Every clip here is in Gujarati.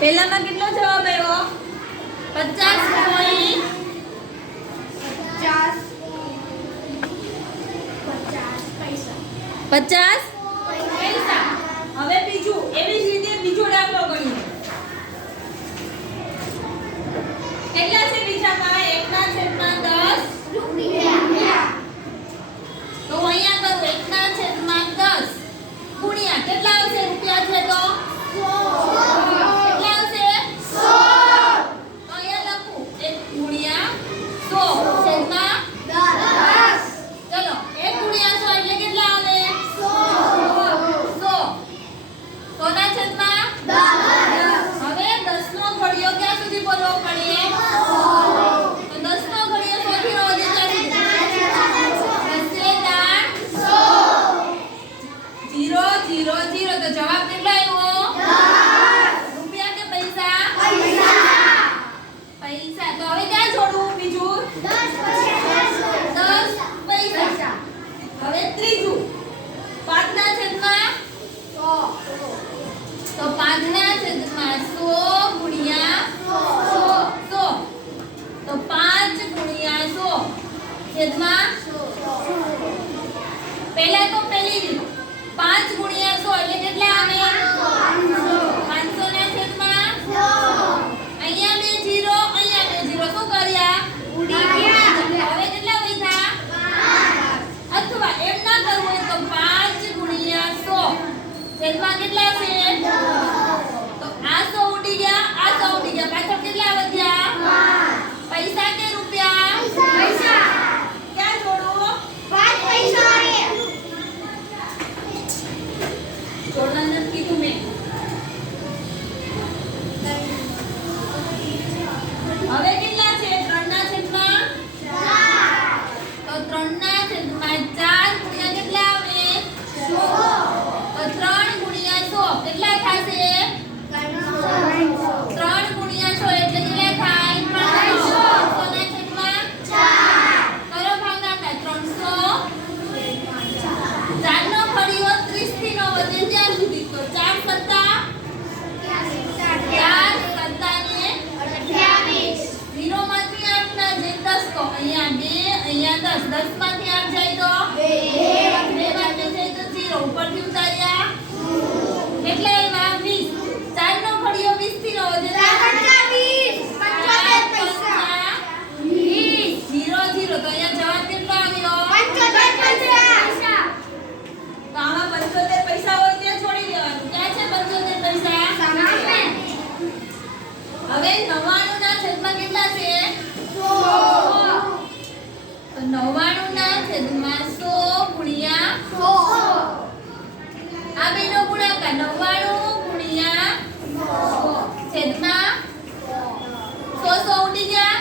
પહેલામાં કેટલો જવાબ આવ્યો? 50 પૈસા. હવે બીજું એવી જ રીતે બીજો દાખલો ગણીએ. કેટલા છે બીજામાં? 1/10 રૂપિયા. તો અહીંયા કરું 1/10 ગુણ્યા કેટલા આવશે રૂપિયા છે તો 0 તો જવાબ કેટલા આવ્યો? 10 રૂપિયા કે પૈસા? પૈસા. તો હવે ક્યાં જોડવું બીજું? 10 પૈસા. હવે ત્રીજું 5/100. તો 5/100 ગુણ્યા 100. તો 5 ગુણ્યા 100 છેદમાં 100. પહેલા તો પહેલી રીત 5 ગુણ્યા 100 એટલે કેટલા આવે? 500 ના છેદમાં 100. અહીંયા બે 0, અહીંયા બે 0. શું કર્યા? ઉડી ગયા. હવે કેટલા વધ્યા? 5. અથવા એમ ના કરવું હોય તો 5 ગુણ્યા 100 છેદમાં કેટલા છે? 10. તો આ 100 ઉડી ગયા, આ 100 ઉડી ગયા. પાછળ કેટલા વધ્યા? 5. પૈસા કે રૂપિયા? પૈસા. ક્યાં જોડો? 5 પૈસા. જોડવાનું નથી કીધું મેં. હવે કેટલા છે? 3/4. તો 3/4 ગુણ્યા કેટલા આવે? 100. તો 3 ગુણ્યા 100 કેટલા થશે? 3 ગુણ્યા 100 એટલે કેટલા થાય? 300. 100/4. કરો ભાગાકાર 300. 4 નો ફળીઓ 30 થી નો વધે ત્યાં સુધી. તો 4 સત્તા 0 માંથી 8 ના જે 10. તો અહીંયા 2, અહીંયા 10. 10 માંથી 8 જાય તો 2 માંથી જાય તો 0. ઉપરથી ઉતાર્યા કેટલા આવ્યા? 20. 4 નો ફળીઓ 20 થી નો વધે 20. 0 0. તો અહીંયા જવાબ કેટલો આવ્યો? 75 પૈસા. તો આમાં 75 પૈસા હોય ત્યાં છોડી દેવાનું. ક્યાં છે 75 પૈસા? સામે. હવે 99 ના છેદમાં કેટલા છે? 100. તો 99 ના છેદમાં 100 ગુણ્યા 100. આ બેનો ગુણાકાર 99 ગુણ્યા 100 છેદમાં 100 ઉડી ગયા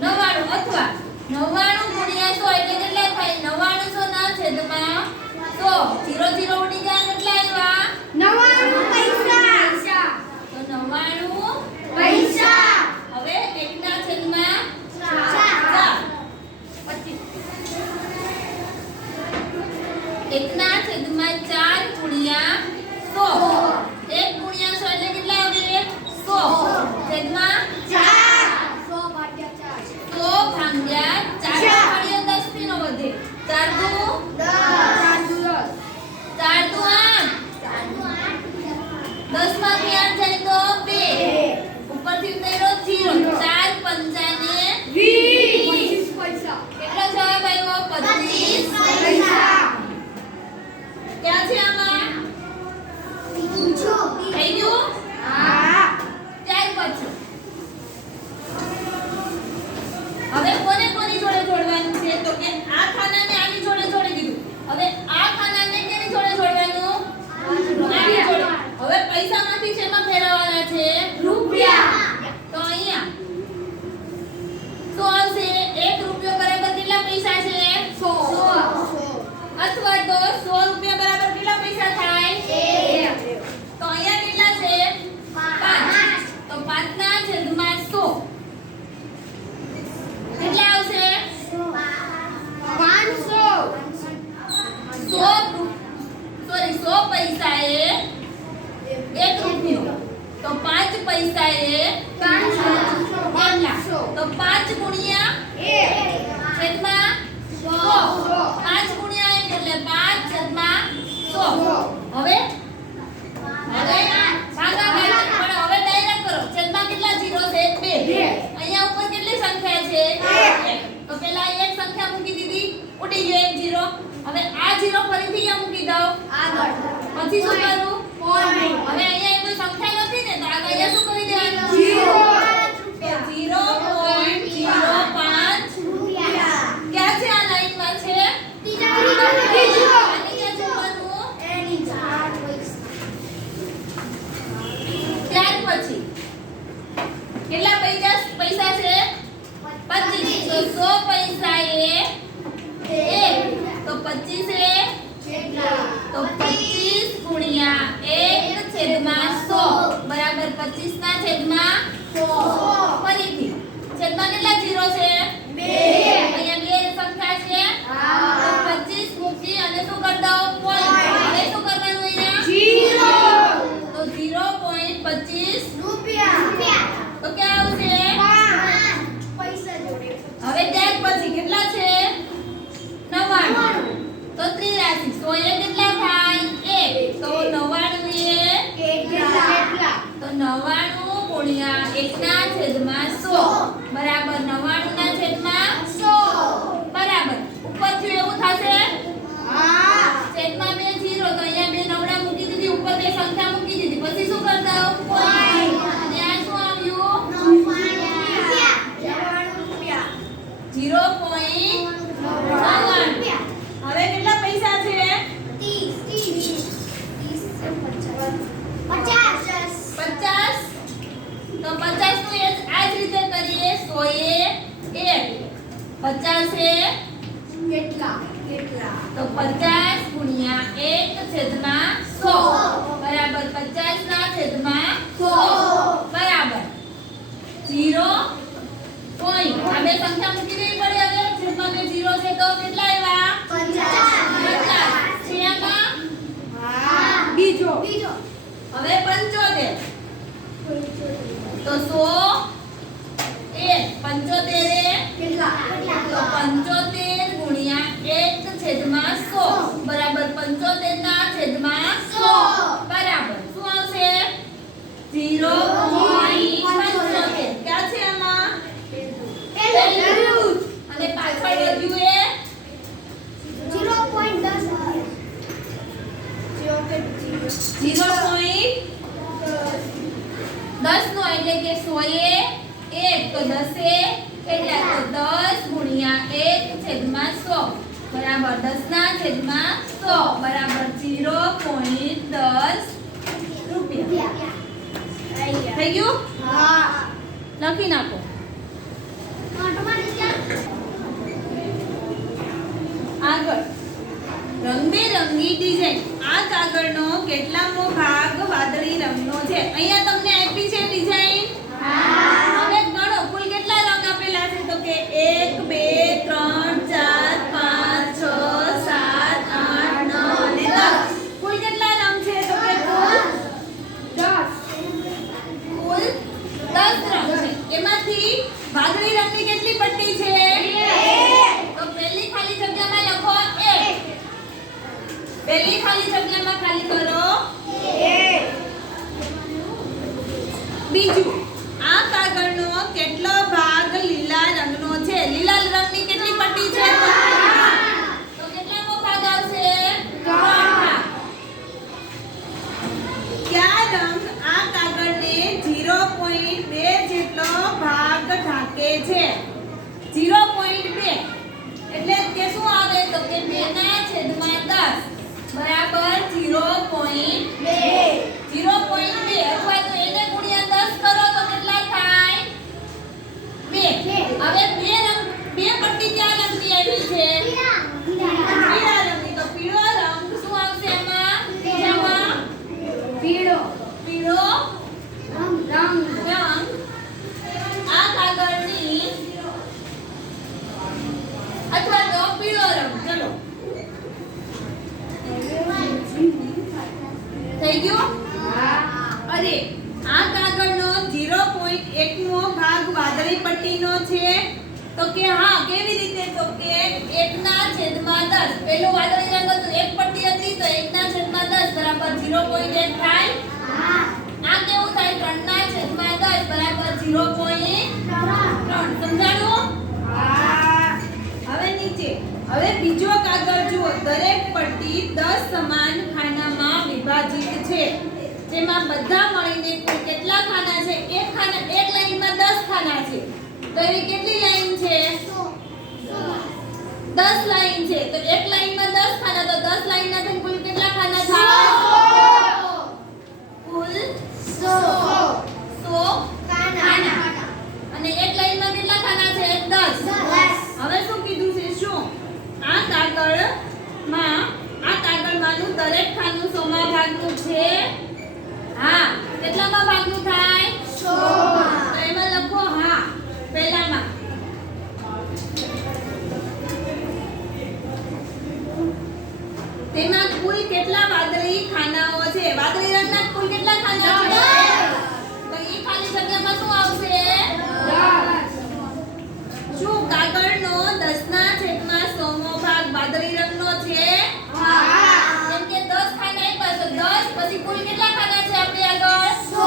99. અથવા 99 ગુણ્યા 100 એટલે કેટલા થાય? 99 ના છેદમાં 100. 0 0 ઉડી ગયા કેટલા આવ્યા? 99 પૈસા. તો 99 પૈસા. હવે 1/4. 1/4 ગુણ્યા 100. 1 ગુણ્યા 100 એટલે કેટલા આવે? 100 છેદમાં 4. 100/4. 4 10 થી નો વધે. 4 દુ 10. 4 દુ 8. 10 માંથી 8 જાય તો 2. ઉપરથી ઉતાર્યો 0. 4 પંચાને 20 પૈસા. કેટલો જવાબ આવ્યો? 25 પૈસા. ક્યાં છે આમાં? થઈ ગયું? હા. ત્યાર પછી હવે કોને કોની જોડે જોડવાનું છે? તો કે આ ખાનાને આની જોડે જોડી દીધું. હવે આ ખાનાને કેની જોડે જોડવાનું? આની જોડે. હવે પૈસામાંથી છે તો 5 પૈસાએ 500 તો 5 ગુણ્યા 1 છેદમાં 100 5 ગુણ્યા 1 એટલે 5 છેદમાં 100 હવે ભાગાકાર પણ હવે ડાયરેક્ટ કરો છેદમાં કેટલા ઝીરો છે 2 અહીંયા ઉપર કેટલી સંખ્યા છે 1 તો પહેલા એક સંખ્યા મૂકી દીધી ઉડી ગયો એક ઝીરો હવે આ ઝીરો ફરીથી ક્યાં મૂકી દઉં આગળ પછી શું કરું પોઈન્ટ હવે અહીંયા કોઈ સંખ્યા નથી ને તો આગળ અહીંયા શું કરી દેવાનું 0.05 રૂપિયા ક્યાં છે આ લાઈનમાં છે ત્રીજા ત્યાર પછી કેટલા પૈસા છે 25 તો 100 પૈસાએ 1 તો 25 એ તો 25 ગુણ્યા 1 છેદમાં 100 બરાબર 25 ના છેદમાં 100 ફરીથી છેદમાં કેટલા ઝીરો છે 2 અહીંયા બે સંખ્યા છે તો 25 મૂકી અને શું કરી દઉં પોઈન્ટ હવે શું કરવાનું અહીંયા ઝીરો તો 0.25 રૂપિયા તો ક્યાં આવશે 5 પૈસા જોડે હવે ત્યાર પછી કેટલા છે 99 તો ત્રિરાશી 100 એ કેટલા થાય 1 તો 99 એ કેટલા તો 99 ગુણ્યા 1 ના છેદમાં 100 બરાબર 99 ના છેદમાં 100 બરાબર ઉપરથી એવું થશે હા છેદમાં બે ઝીરો તો અહીંયા બે નવડા મૂકી દીધી ઉપર બે સંખ્યા મૂકી દીધી પછી શું કરતા હો પોઈન્ટ અને આ શું આવ્યું 0.99 હવે કેટલા પૈસા છે 50 તો 50 નું આ જ રીતે કરીએ 100 એ 1 50 એ કેટલા તો 50 ગુણ્યા 1 છેદમાં 100 બરાબર 50 ના છેદમાં 100 બરાબર 0 પોઈન્ટ આ બે સંખ્યા મૂકી દેવી પડે હવે છેદમાં બે 0 છે તો કેટલા આવ્યા 50 છે આમાં હા બીજો હવે 75 તો 100 એ 75 એ કેટલા તો 75 ગુણ્યા 1 છેદમાં 100 બરાબર 75 ના છેદમાં 100 બરાબર શું આવશે 0.75 ક્યાં છે આમાં અને પાછળ વધ્યું એ 10 નો એટલે કે 100 એ 1 તો 10 એ કેટલા તો 10 ગુણ્યા 1 છેદમાં 100 બરાબર 10 ના છેદમાં 100 બરાબર 0.10 રૂપિયા થઈ ગયું હા લખી નાખો આગળ રંગબેરંગી ડિઝાઇન આ કાગળનો કેટલામો ભાગ વાદળી રંગનો છે અહીંયા તમને આપી છે ડિઝાઇન હા હવે ગણો કુલ કેટલા રંગ આપેલા છે તો કે 1 2 3 4 5 6 7 8 9 અને 10 કુલ કેટલા રંગ છે તો કે કુલ 10 રંગ છે એમાંથી વાદળી રંગની કેટલી પટ્ટી છે 1 તો પહેલી ખાલી જગ્યામાં લખો 1 પહેલી ખાલી જગ્યામાં ખાલી કરો 1 બીજું આ કાગળનો કેટલો ભાગ લીલા રંગનો છે લીલા રંગની કેટલી પટ્ટી છે તો કેટલામો ભાગ આવશે 3 કયા રંગ આ કાગળને 0.2 જેટલો ભાગ ઢાંકે છે 0.2 એટલે કે શું આવે તો કે 2 ના છેદમાં 10 બરાબર 0.2 અથવા તો એને ગુણ્યા 10 કરો તો કેટલા થાય 2 હવે બે પટ્ટી ક્યાં રંગની આવી છે પીળા રંગની તો પીળો રંગ શું આવશે એમાં બીજામાં પીળો રંગ આ કાગળની અથવા તો પીળો રંગ ચલો થઈ ગયું અરે આ કાગળનો 0.1મો ભાગ વાદળી પટ્ટીનો છે તો કે હા કેવી રીતે તો કે 1/10 પેલું વાદળી રંગ હતું એક પટ્ટી હતી તો 1/10 બરાબર 0.1 થાય આ કેવું થાય 3/10 બરાબર 0.3 સમજાણું હવે નીચે હવે બીજો કાગળ જુઓ દરેક પટ્ટી 10 સમાન ખાનામાં વિભાજિત છે જેમાં બધા મળીને કુલ કેટલા ખાના છે એક લાઈનમાં 10 ખાના છે તો એવી કેટલી લાઈન છે 10 લાઈન છે તો એક લાઈનમાં 10 ખાના તો 10 લાઈનના થઈને કુલ કેટલા ખાના થાય કુલ 100 ખાના અને એક લાઈનમાં કેટલા ખાના છે 10 હવે શું કીધું છે શું આ કાગળમાંનું દરેક ખાનું 100 માં ભાગનું છે હા કેટલામાં ભાગનું થાય 100 તો એમાં લખો હા પહેલામાં તેમાં કુલ કેટલા વાદળી ખાનાઓ છે વાદળી રંગના કુલ કેટલા ખાના છે તો એ ખાલી જગ્યામાં શું આવશે 10 શું કાગળનો 10/100મો ભાગ વાદળી રંગનો છે હા કેમ કે 10 ખાના આપ્યા તો 10 પછી કુલ કેટલા ખાના છે આપણે આગળ 100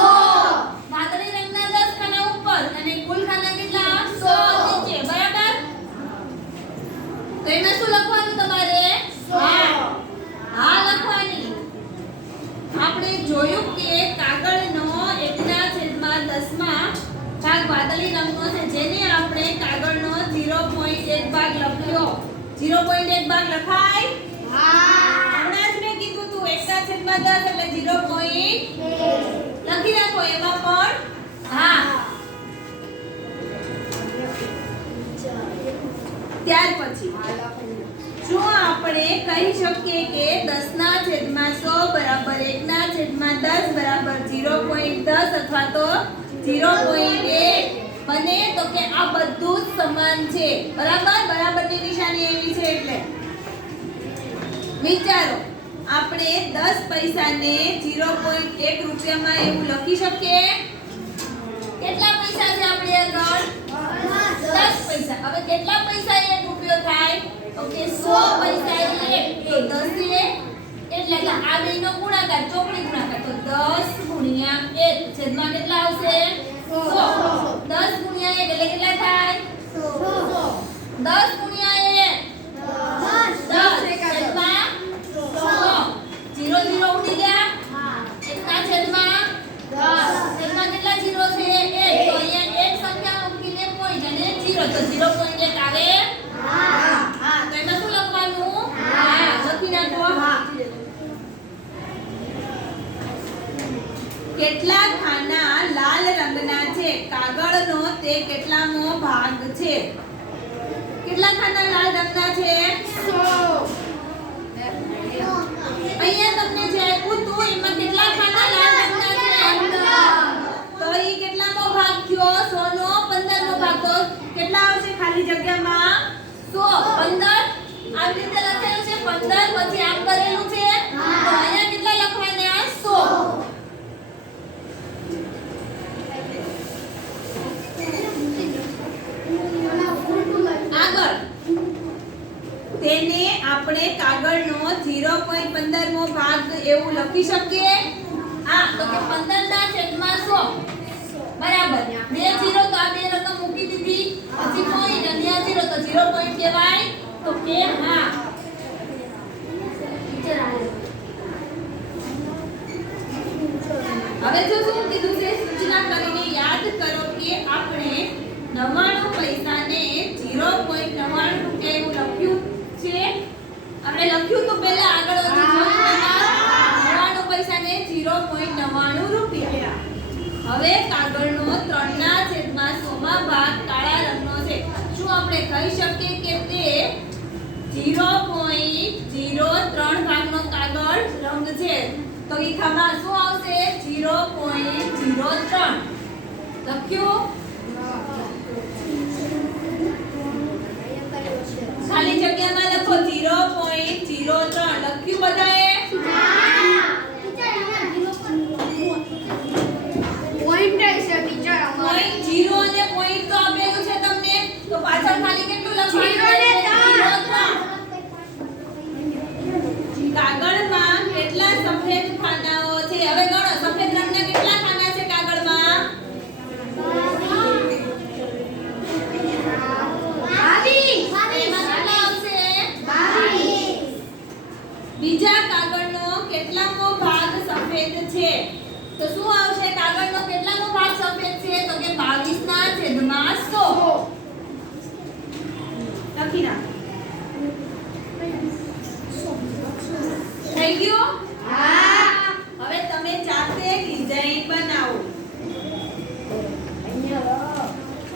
વાદળી રંગના 10 ખાના ઉપર અને કુલ ખાના કેટલા 100 નીચે બરાબર તો એમાં શું લખવાનું તમારે 100 હા લખવાની આપણે જોયું કે કાગળનો 1/10માં ભાગ વાદળી રંગનો છે જેને આપણે કાગળનો 0.1 ભાગ લખ્યો 0.1 ભાગ લખાય હમણાં જ મેં કીધું તું 1/10 એટલે 0.1 લખી રાખો એમાં પણ હા ત્યાર પછી જો આપણે કહી શકીએ કે 10/100 બરાબર 1/10 બરાબર 0.10 અથવા તો 0.1 બને તો કે આ બધું જ સમાન છે બરાબર બરાબરની નિશાની એવી છે એટલે વિચારો આપણે 10 પૈસાને 0.1 રૂપિયામાં એવું લખી શકીએ કેટલા પૈસા છે આપણે આગળ 10 પૈસા હવે કેટલા પૈસા 1 રૂપિયો થાય તો કે 100 પૈસા 1 તો 10 એટલે કે આ બેનો ગુણાકાર ચોકડી ગુણાકાર તો 10 ગુણ્યા 1 છેદમાં કેટલા આવશે 100 10 ગુણ્યા 1 એટલે કેટલા થાય 10 ગુણ્યા 1 10 છેદમાં 100 0 0 ઉડી ગયા 1 છેદમાં 10 છેદમાં કેટલા 0 છે 1 તો અહીંયા એક સંખ્યા મૂકીને પોઈન્ટ અને 0 તો 0.1 આવે હા તો એમાં શું લખવાનું હા લખી નાખો હા કેટલા ખાના લાલ રંગના છે કાગળનો તે કેટલામો ભાગ છે કેટલા ખાના લાલ રંગના છે 100 અહીંયા તમને જે આપ્યું તું એમાં કેટલા ખાના લાલ રંગના છે તો ઈ કેટલામો ભાગ થયો 100 નો 15મો ભાગ તો કેટલા આવશે ખાલી જગ્યામાં 100 15 આવી રીતે લખેલું છે 15 પછી આમ કરેલું છે તો અહીંયા કેટલા લખવાના 100 આગળ તેને આપણે કાગળનો 0.15મો ભાગ એવું લખી શકીએ હા તો કે 15/100 બરાબર બે 0 તો આ બે રકમ મૂકી દીધી પછી પોઈન્ટ અને આ 0 તો 0 પોઈન્ટ કહેવાય તો કે હા હવે જો શું કીધું છે સૂચના કરીને યાદ કરો કે આપણે 99 પૈસાને 0.99 રૂપિયા એવું લખ્યું છે આપણે લખ્યું તો પહેલા આગળ ઓલું 99 પૈસાને 0.99 રૂપિયા હવે કાગળનો 3/100માં ભાગ કાળા રંગનો છે શું આપણે કહી શકીએ કે તે 0.03 ભાગનો કાગળ રંગ છે તો ઈ ખામાં શું આવશે 0.03 લખ્યું ખાલી જગ્યામાં લખો 0.03 લખ્યું બધાએ જીરો અને પોઈન્ટ તો આપેલું છે તમને, તો પાછળ ખાલી કેટલું લખવાનું છે? 0 કાગળમાં કેટલા સફેદ ખાનાઓ છે? હવે ગણો, સફેદ રંગના કેટલા ખાના છે કાગળમાં? એમાં કેટલા આવશે? બીજા કાગળનો કેટલામો ભાગ સફેદ છે? તો શું આવશે? કાગળનો કેટલામો ભાગ સફેદ છે? તો કે 22 ના છેદમાં 100. લખી નાખ. થઈ ગયું? હવે તમે જાતે ડિઝાઇન બનાવો.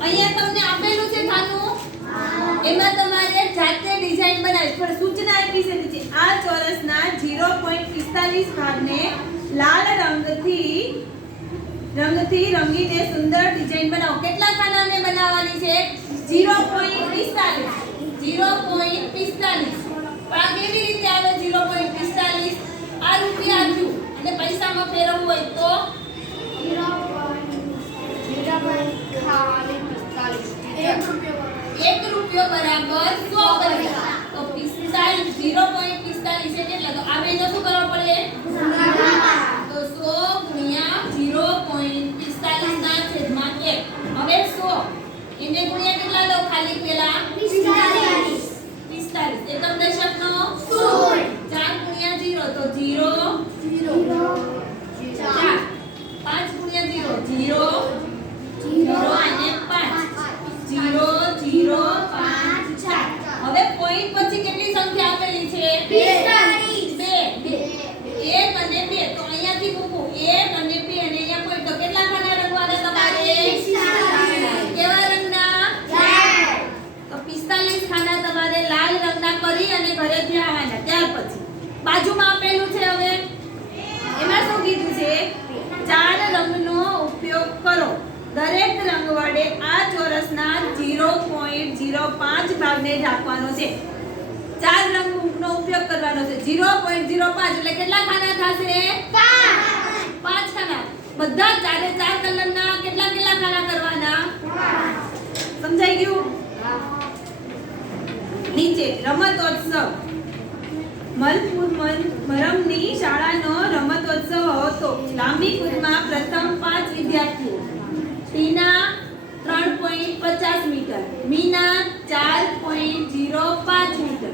અહીંયા તમને આપેલું છે ખાનું, એમાં તમારે જાતે ડિઝાઇન બનાવવી. પણ સૂચના આપી છે નીચે, આ ચોરસના 0.45 ભાગને લાલ રંગથી રંગીને સુંદર ડિઝાઇન બનાવો. કેટલા ખાનાને બનાવવાની છે? 0.45. 0.45. આ કેવી રીતે આવે 0.45? આ રૂપિયા થયું અને પૈસામાં ફેરવવું હોય તો 1 રૂપિયો બરાબર 100 પૈસા. તો 45 0.45 એટલે કેટલા? તો આ બેનો શું કરવો પડે? તો 100 ગુણ્યા 0.45 ના છેદમાં 1. હવે 100 એને ગુણ્યા કેટલા લો? ખાલી પેલા 45. એકમ દશકનો 4 ગુણ્યા 0 તો 0 4. 5 ગુણ્યા 0 0 અને 5 0 0 5 4. હવે પોઈન્ટ પછી કેટલી સંખ્યા આપેલી છે? 2. 1 અને 2. તો અહીંયાથી મૂકું 1 અને 2 અને અહીંયા પોઈન્ટ. તો કેટલા ખાના રંગવાના તમારે? કેવા રંગના? તો 45 ખાના તમારે લાલ રંગના કરી અને ઘરેથી આવવાના. ત્યાર પછી બાજુમાં આપેલું છે, હવે એમાં શું કીધું છે? 4 રંગનો ઉપયોગ કરો. દરેક રંગ વડે આ ચોરસના 0.05 ભાગને ઢાંકવાનો છે. 4 રંગનો ઉપયોગ કરવાનો છે. 0.05 એટલે કેટલા ખાના થશે? 5 ખાના. બધા ચારે 4 કલરના કેટલા ખાના કરવાના? સમજાઈ ગયું? નીચે રમતોત્સવ. મલમની શાળાનો રમતોત્સવ હતો. લાંબી કૂદમાં પ્રથમ 5 વિદ્યાર્થીઓ. Tina 3.50 metre, Meena 4.05 metre,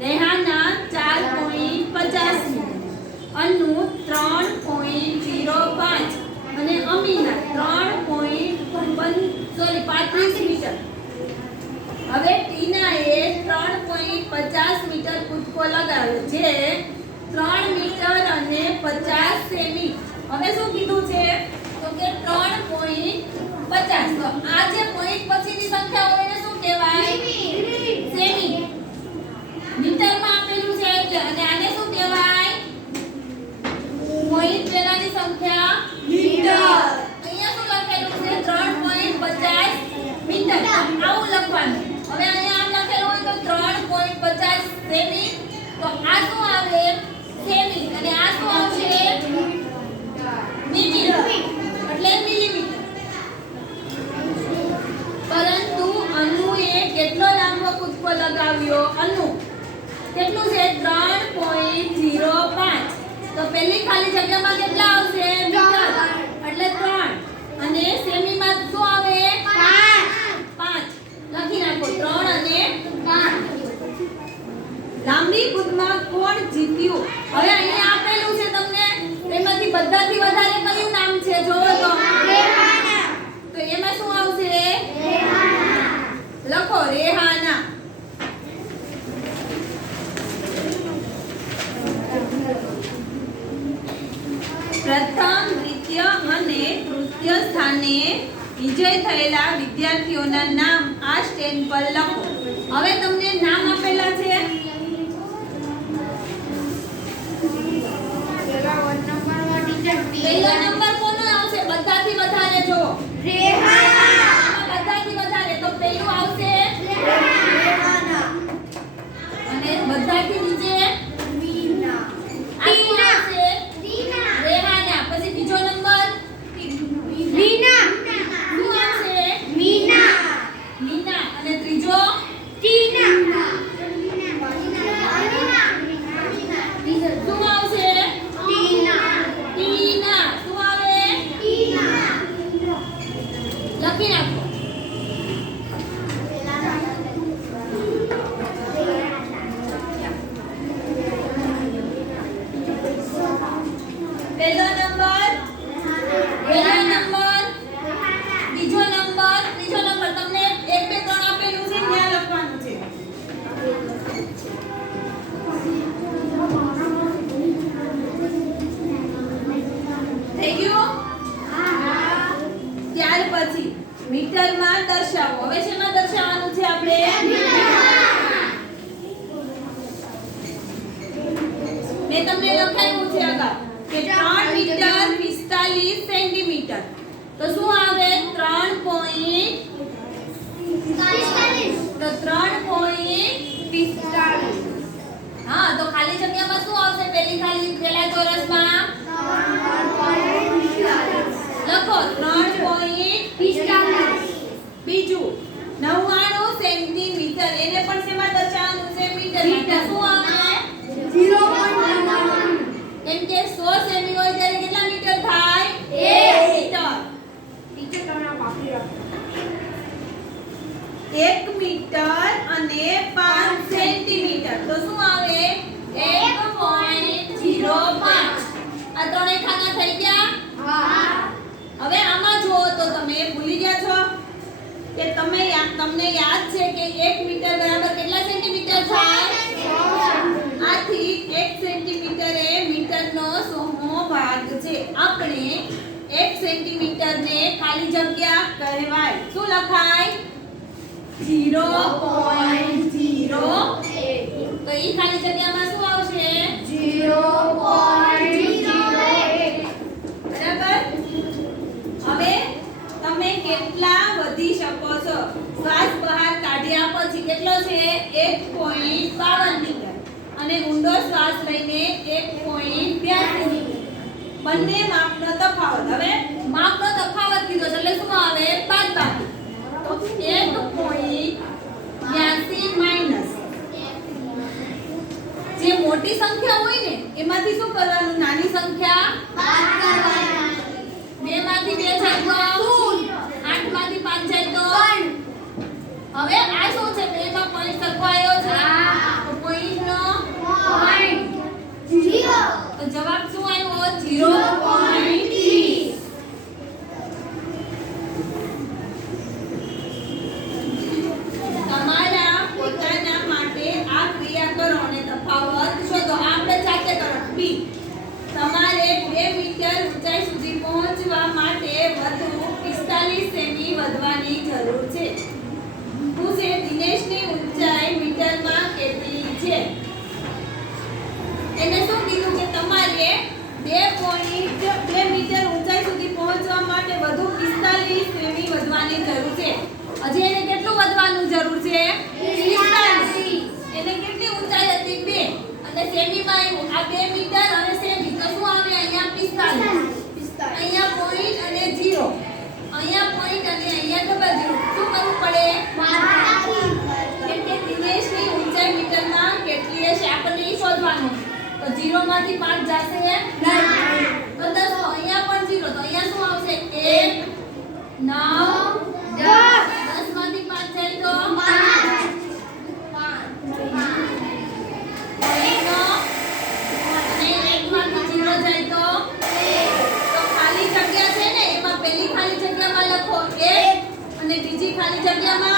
Rehana 4.50 metre, Anu 3.05 અને અમીના 35 મીટર. હવે ટીનાએ 3.50 મીટર કૂદકો લગાવ્યો, જે 3 મીટર અને 50 સેમી. હવે શું કીધું છે? તો કે 3.50. તો આ જે પોઈન્ટ પછીની સંખ્યા હોય એને શું કહેવાય? સેમી. મીટરમાં આપેલું છે એટલે. અને આને શું કહેવાય? પોઈન્ટ પહેલાની સંખ્યા મીટર. અહીંયા શું લખેલું છે? 3.50 મીટર. આવું લખવાનું. હવે અહીંયા આમ લખેલું હોય તો 3.50 સેમી. તો આ શું આવે? સેમી. અને આ શું આવશે? મીટર. એટલે મિલીમીટર. પરંતુ અનુએ કેટલો લાંબો કૂદકો લગાવ્યો? અનુ કેટલું છે? 3.05. તો પહેલી ખાલી જગ્યામાં કેટલા આવશે? મીટર. એટલે 3. અને સેમીમાં શું આવે? 5. લખી નાખો 3 અને 5. લાંબી કૂદમાં કોણ જીત્યું? હવે અહીંયા આપેલું છે તમને, એમાંથી બધાથી વધારે કયું નામ છે? જોવો તો તો એમાં શું આવશે? લખો રેહાના. પ્રથમ, દ્વિતીય અને તૃતીય સ્થાને વિજય થયેલા વિદ્યાર્થીઓના નામ આ સ્ટેન્ડ પર લખો. હવે તમને નામ આપેલા છે. પહેલો નંબર કોનો આવશે? બધાથી વધારે. જો રેહાના. બધાથી વધારે તો પહેલું આવશે રેહાના. અને બધાથી નીચે મીના. ટીના આવશે રેહાના. પછી બીજો નંબર મીના. શું આવશે? લખી નાખો. પહેલો નંબર, પહેલો નંબર, બીજો નંબર, ત્રીજો નંબર. તમને 1 2 3 આપેલું છે, ત્યાં લખવાનું છે. થઈ ગયું? ત્યાર પછી મીટરમાં દર્શાવો. હવે શેમાં દર્શાવવાનું છે આપણે? મેં તમને લખાવ્યું છે અગાઉ કે 3 મીટર 45 સેન્ટીમીટર. તો શું આવે? 3.45. તો 3.45. હા, તો ખાલી જગ્યામાં શું આવશે? પેલા ચોરસમાં લખો 3.45. બીજું 99 સેન્ટીમીટર. એને પણ શેમાં દર્શાવવાનું છે? મીટરમાં. તો શું આવે? 0.99. કેમ કે 100 સેમી હોય ત્યારે કેટલા મીટર થાય? 1 મીટર. ટીચર તમને વાપરી રાખો. 1 મીટર અને 5 સેન્ટીમીટર. તો શું આવે? 1.05. આ ત્રણે ખાના થઈ ગયા. હા. હવે આમાં જુઓ તો તમે ભૂલી ગયા છો કે તમને યાદ છે કે 1 મીટર બરાબર કેટલા સેન્ટીમીટર થાય? આથી 1 સેન્ટીમીટર એ મીટરનો 100મો ભાગ છે. આપણે 1 સેન્ટીમીટરને ખાલી જગ્યા કહેવાય. શું લખાય? 0.08. તો ઈ ખાલી જગ્યામાં શું આવશે? 0.08. બરાબર? હવે તમે કેટલા વધી શકો છો? શ્વાસ બહાર કાઢ્યા પછી કેટલો છે? 1.52 મીટર. અને ઊંડો શ્વાસ લઈને 1.82 મીટર. બંને માપનો તફાવત. હવે માપનો તફાવત કીધો છે એટલે શું આવે? બાદબાકી. તો 1.82 માઈનસ જે મોટી સંખ્યા હોય ને એમાંથી શું કરવાનું? નાની સંખ્યા બાદ કરવાના. 2 માંથી 2 જાય તો 8 માંથી 5 જાય તો 3. હવે આ શું છે? 2 માં પોઈન્ટ સરખો આવ્યો છે. તો પોઈન્ટ નો તો જવાબ શું આવ્યો? 0.30. તમારા પોતાના માટે આ ક્રિયા કરો અને તફાવત શોધો. આપણે જાતે કરો. બી તમારે 2 મીટર ઊંચાઈ સુધી પહોંચવા માટે વધુ 45 સેમી વધવાની જરૂર છે. પૂછે દિનેશની ઊંચાઈ મીટરમાં કેટલી છે? એને શું કીધું કે તમારે 2 મીટર ઊંચાઈ સુધી પહોંચવા માટે વધુ 45 સેમી વધવાની જરૂર છે. હજી એને કેટલું વધવાનું જરૂર છે? 45. એને કેટલી ઊંચાઈ હતી? 2. અને સેમીમાં આવ્યું આ 2 મીટર અને સેમી. તો શું આવે? અહીંયા 45. અહીંયા પોઈન્ટ અને 0. અહીંયા પોઈન્ટ અને અહીંયા ડબલ 0. શું કરવું પડે? કેમ કે દિનેશની ઊંચાઈ મીટરમાં કેટલી હશે આપણને ઈ શોધવાનું. તો 0 માંથી 5 જશે નહીં. તો 10. તો અહીંયા પણ 0. તો અહીંયા શું આવશે? 1 9 10. 10 માંથી 5 જાય તો ખાલી જગ્યા છે ને એમાં પહેલી ખાલી જગ્યામાં લખો 1 અને બીજી ખાલી જગ્યામાં